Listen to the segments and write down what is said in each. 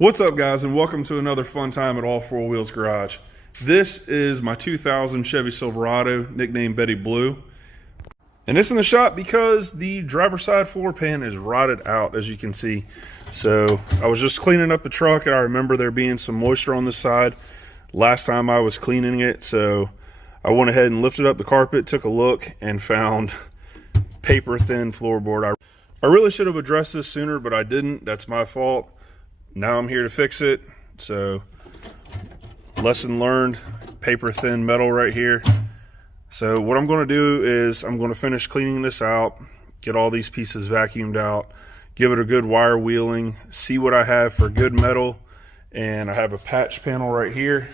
What's up, guys, and welcome to another fun time at All Four Wheels Garage. This is my 2000 Chevy Silverado, nicknamed Betty Blue. And it's in the shop because the driver's side floor pan is rotted out, as you can see. So I was just cleaning up the truck, and I remember there being some moisture on this side last time I was cleaning it. So I went ahead and lifted up the carpet, took a look, and found paper thin floorboard. I really should have addressed this sooner, but I didn't. That's my fault. Now I'm here to fix it. So lesson learned, paper thin metal right here. So what I'm going to do is I'm going to finish cleaning this out, get all these pieces vacuumed out, give it a good wire wheeling, see what I have for good metal. And I have a patch panel right here,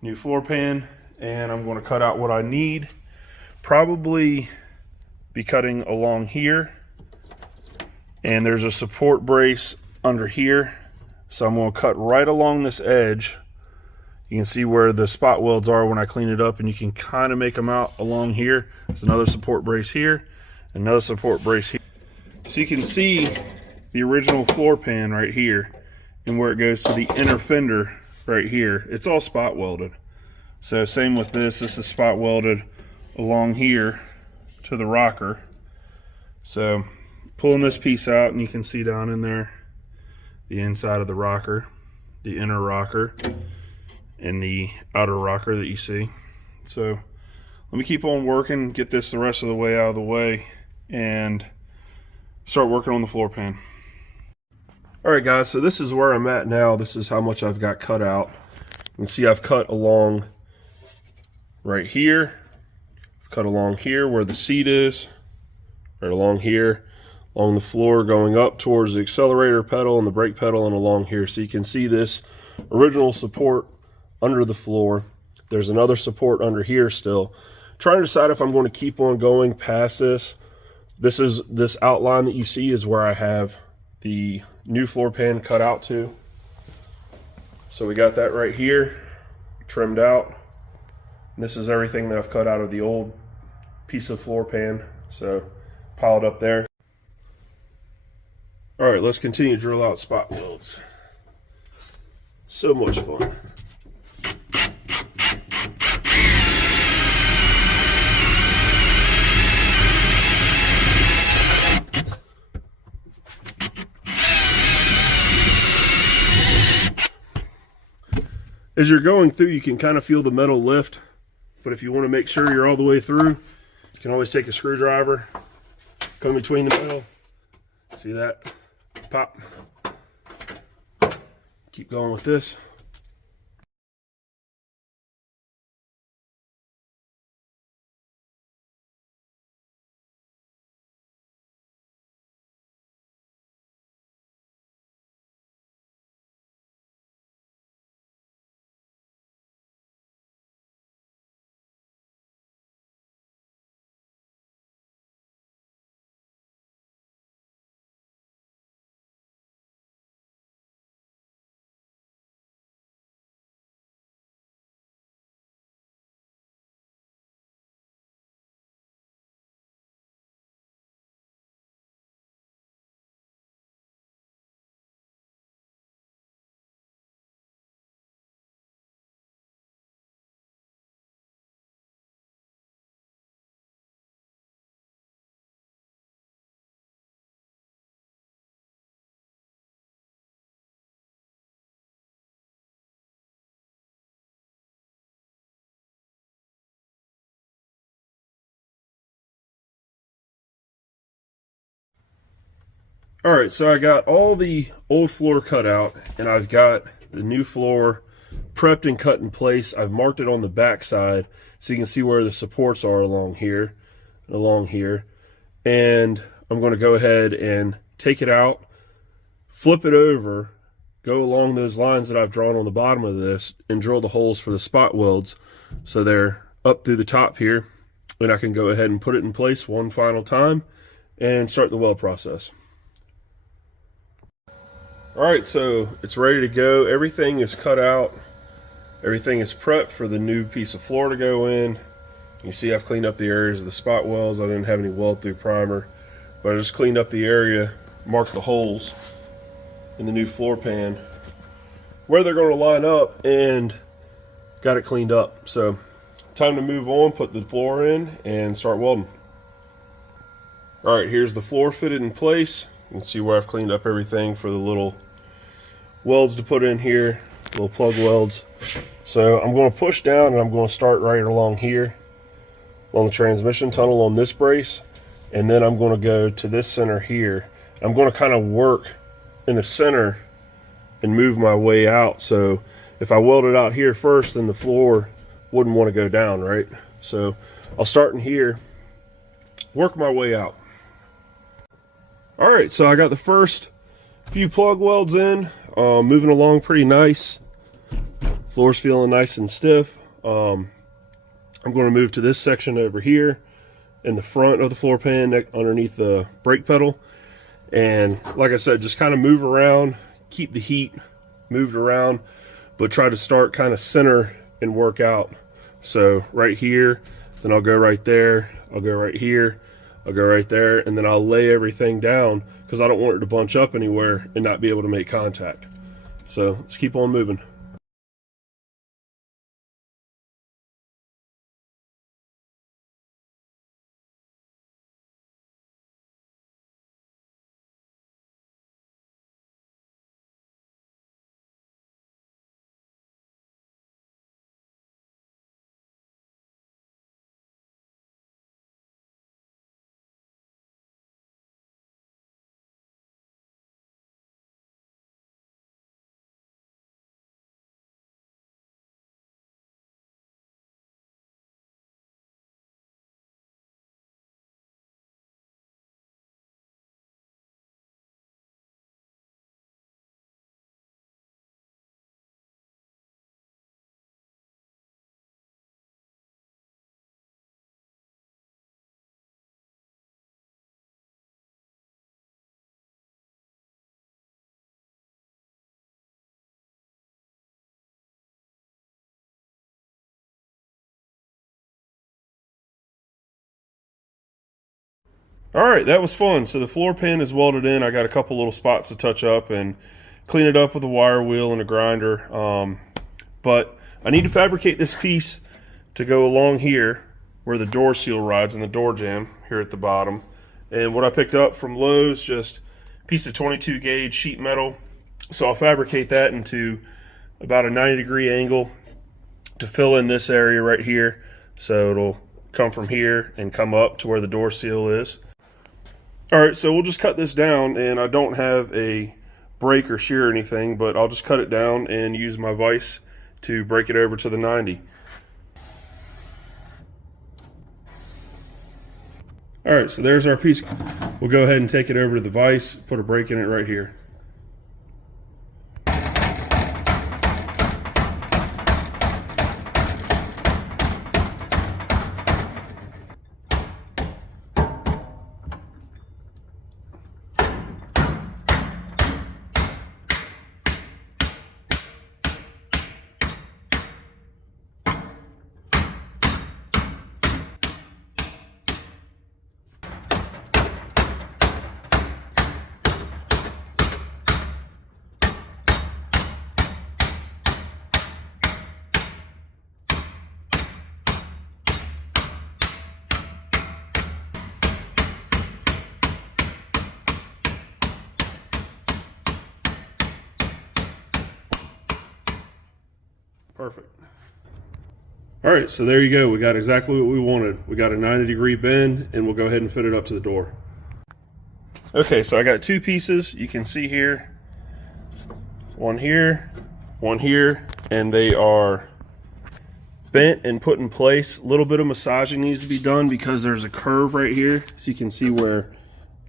new floor pan, and I'm going to cut out what I need. Probably be cutting along here, and there's a support brace under here. So I'm going to cut right along this edge. You can see where the spot welds are when I clean it up, and you can kind of make them out along here. There's another support brace here, another support brace here. So you can see the original floor pan right here, and where it goes to the inner fender right here. It's all spot welded. So same with this. This is spot welded along here to the rocker. So pulling this piece out, and you can see down in there the inside of the rocker, the inner rocker, and the outer rocker that you see. So let me keep on working, get this the rest of the way out of the way, and start working on the floor pan. Alright guys, so this is where I'm at now. This is how much I've got cut out. You can see I've cut along right here. I've cut along here where the seat is, right along here, along the floor going up towards the accelerator pedal and the brake pedal, and along here. So you can see this original support under the floor. There's another support under here still. Trying to decide if I'm going to keep on going past this. This outline that you see is where I have the new floor pan cut out to. So we got that right here trimmed out. And this is everything that I've cut out of the old piece of floor pan. So piled up there. All right, let's continue to drill out spot welds. So much fun. As you're going through, you can kind of feel the metal lift, but if you want to make sure you're all the way through, you can always take a screwdriver, come between the metal. See that? Pop. Keep going with this. All right, so I got all the old floor cut out, and I've got the new floor prepped and cut in place. I've marked it on the back side so you can see where the supports are along here, and I'm going to go ahead and take it out, flip it over, go along those lines that I've drawn on the bottom of this, and drill the holes for the spot welds so they're up through the top here, and I can go ahead and put it in place one final time and start the weld process. All right, so it's ready to go. Everything is cut out. Everything is prepped for the new piece of floor to go in. You see I've cleaned up the areas of the spot welds. I didn't have any weld through primer, but I just cleaned up the area, marked the holes in the new floor pan, where they're going to line up and got it cleaned up. So time to move on, put the floor in and start welding. All right, here's the floor fitted in place. You can see where I've cleaned up everything for the little welds to put in here, little plug welds. So I'm going to push down and I'm going to start right along here, along the transmission tunnel on this brace. And then I'm going to go to this center here. I'm going to kind of work in the center and move my way out. So if I weld it out here first, then the floor wouldn't want to go down, right? So I'll start in here, work my way out. All right, so I got the first few plug welds in, moving along pretty nice. Floor's feeling nice and stiff. I'm going to move to this section over here in the front of the floor pan underneath the brake pedal. And like I said, just kind of move around, keep the heat moved around, but try to start kind of center and work out. So right here, then I'll go right there, I'll go right here, I'll go right there, and then I'll lay everything down because I don't want it to bunch up anywhere and not be able to make contact. So let's keep on moving. All right, that was fun. So the floor pan is welded in. I got a couple little spots to touch up and clean it up with a wire wheel and a grinder. But I need to fabricate this piece to go along here where the door seal rides and the door jamb here at the bottom. And what I picked up from Lowe's, just a piece of 22 gauge sheet metal. So I'll fabricate that into about a 90-degree angle to fill in this area right here. So it'll come from here and come up to where the door seal is. All right, so we'll just cut this down, and I don't have a break or shear or anything, but I'll just cut it down and use my vise to break it over to the 90. All right, so there's our piece. We'll go ahead and take it over to the vise, put a break in it right here. Perfect. All right, so there you go. We got exactly what we wanted. We got a 90-degree bend, and we'll go ahead and fit it up to the door. Okay, so I got two pieces. You can see here, one here, and they are bent and put in place. A little bit of massaging needs to be done because there's a curve right here. So you can see where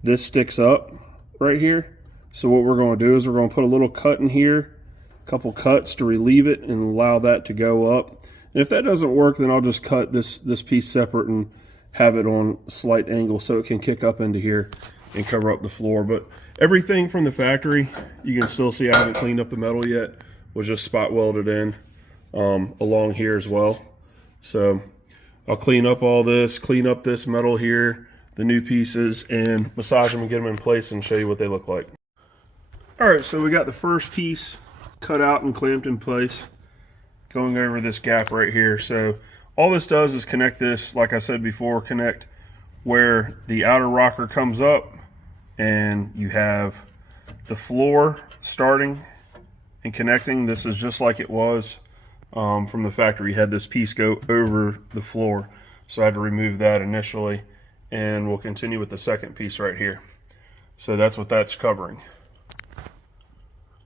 this sticks up right here. So what we're going to do is we're going to put a little cut in here, a couple cuts to relieve it and allow that to go up. And if that doesn't work, then I'll just cut this piece separate and have it on a slight angle so it can kick up into here and cover up the floor. But everything from the factory, you can still see I haven't cleaned up the metal yet, was just spot welded in along here as well. So I'll clean up all this, clean up this metal here, the new pieces, and massage them and get them in place and show you what they look like. All right, so we got the first piece cut out and clamped in place, going over this gap right here. So all this does is connect this, like I said before, connect where the outer rocker comes up, and you have the floor starting and connecting. This is just like it was from the factory. You had this piece go over the floor, so I had to remove that initially, and we'll continue with the second piece right here. So that's what that's covering.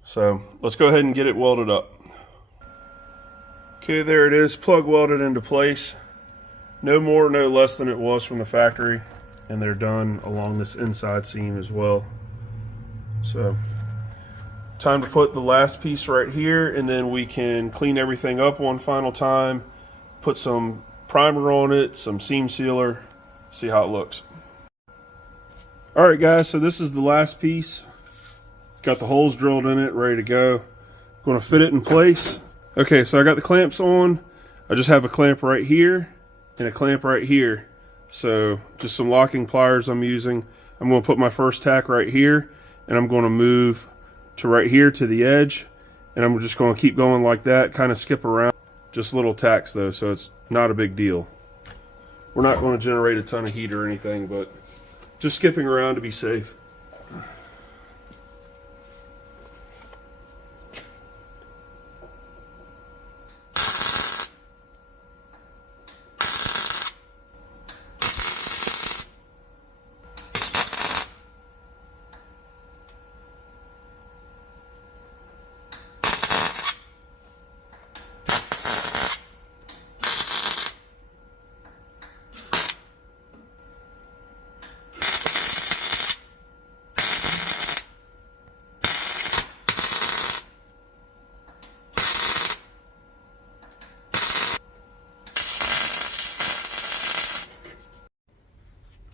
So let's go ahead and get it welded up. Okay, there it is, plug welded into place. No more, no less than it was from the factory, and they're done along this inside seam as well. So time to put the last piece right here, and then we can clean everything up one final time, put some primer on it, some seam sealer, see how it looks. All right guys, so this is the last piece. Got the holes drilled in it, ready to go. Going to fit it in place. Okay, so I got the clamps on. I just have a clamp right here and a clamp right here. So just some locking pliers I'm using. I'm going to put my first tack right here, and I'm going to move to right here to the edge, and I'm just going to keep going like that, kind of skip around. Just little tacks though, so it's not a big deal. We're not going to generate a ton of heat or anything, but just skipping around to be safe.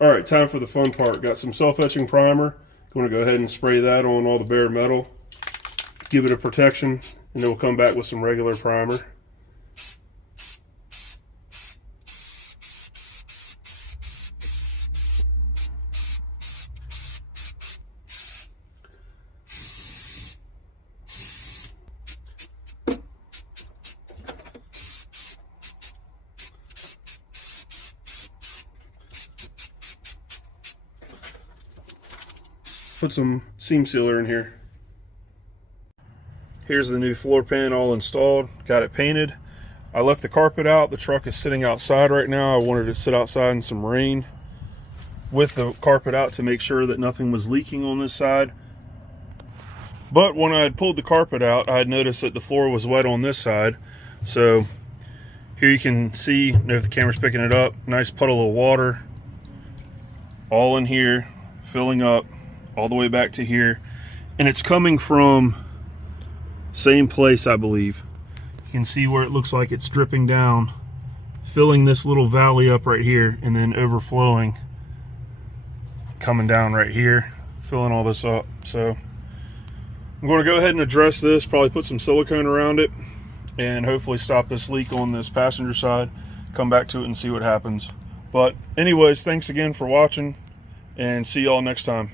All right, time for the fun part. Got some self-etching primer. Going to go ahead and spray that on all the bare metal. Give it a protection, and then we'll come back with some regular primer. Put some seam sealer in here. Here's the new floor pan all installed. Got it painted. I left the carpet out. The truck is sitting outside right now. I wanted to sit outside in some rain with the carpet out to make sure that nothing was leaking on this side. But when I had pulled the carpet out, I had noticed that the floor was wet on this side. So here you can see, if the camera's picking it up, nice puddle of water all in here, filling up all the way back to here, and it's coming from same place, I believe. You can see where it looks like it's dripping down, filling this little valley up right here, and then overflowing, coming down right here, filling all this up. So I'm going to go ahead and address this, probably put some silicone around it, and hopefully stop this leak on this passenger side, come back to it and see what happens. But anyways, thanks again for watching, and see y'all next time.